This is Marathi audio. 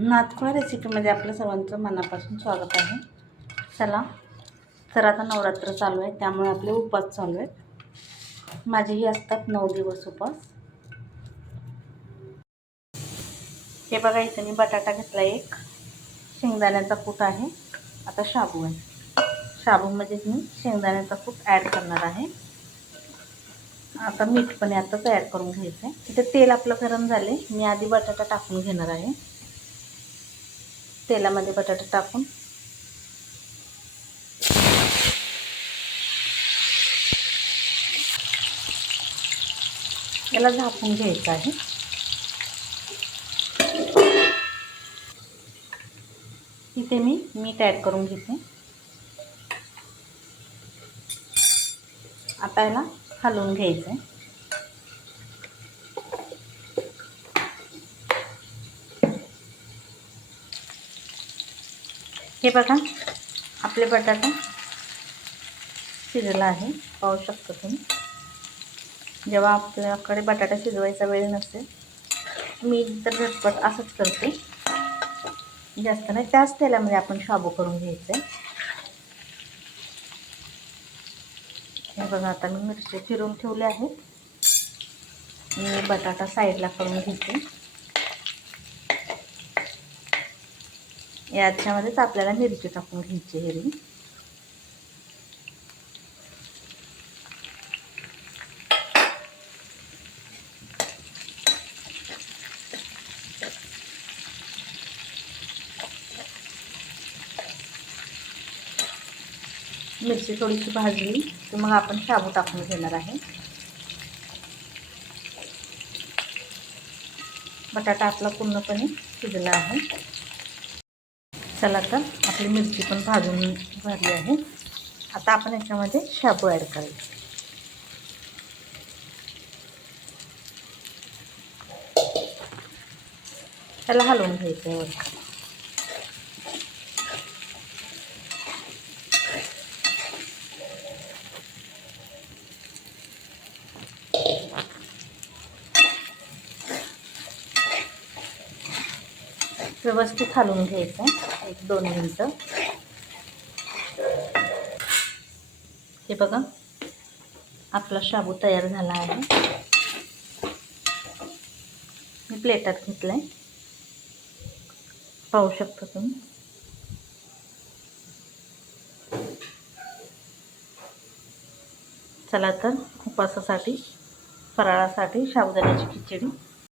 नातफळ रेसिपीमध्ये आपल्या सर्वांचं मनापासून स्वागत आहे. चला तर आता नवरात्र चालू आहे त्यामुळे आपले उपवास चालू आहेत. माझेही असतात नऊ दिवस उपवास हे बघा इथे मी बटाटा घेतला एक. शेंगदाण्याचा कूट आहे. आता शाबू आहे. शाबूमध्येच मी शेंगदाण्याचा कूट ॲड करणार आहे. आता मीठ पण यातच ॲड करून घ्यायचं आहे इथे तेल आपलं गरम झाले मी आधी बटाटा टाकून घेणार आहे. तेलामध्ये बटाटा टाकून. याला झाकून घ्यायचं आहे. इथे मी मीठ ॲड करून घेते. आता याला हलवून घ्यायचं आहे हे बघा आपले बटाटा शिजला आहे पाहू शकता तुम्ही. जेव्हा आपल्याकडे बटाटा शिजवायचा वेळ नसेल मी तर झटपट असंच करते. जास्त नाही त्याच तेलामध्ये आपण शाबू करून घ्यायचं आहे हे बघा आता मी मिरची फिरून ठेवले आहेत. मी बटाटा साईडला करून घेते. याच्यामध्येच आपल्याला मिरची टाकून घ्यायची हिरवी. मिरची थोडीशी भाजली तर मग आपण शाबू टाकून घेणार आहे. बटाटा आपला पूर्णपणे शिजला आहे. चला तर आपली मिरची पण भाजून भरली आहे. आता आपण याच्यामध्ये शाबू ॲड करायचे त्याला हलवून घ्यायचं आहे. व्यवस्थित हलवून घ्यायचं एक दोन मिनटं. हे बघा आपला शाबू तयार झाला आहे. मी प्लेटात घेतलं आहे पाहू शकता तुम्ही. चला तर उपासासाठी फराळासाठी साबुदाण्याची खिचडी.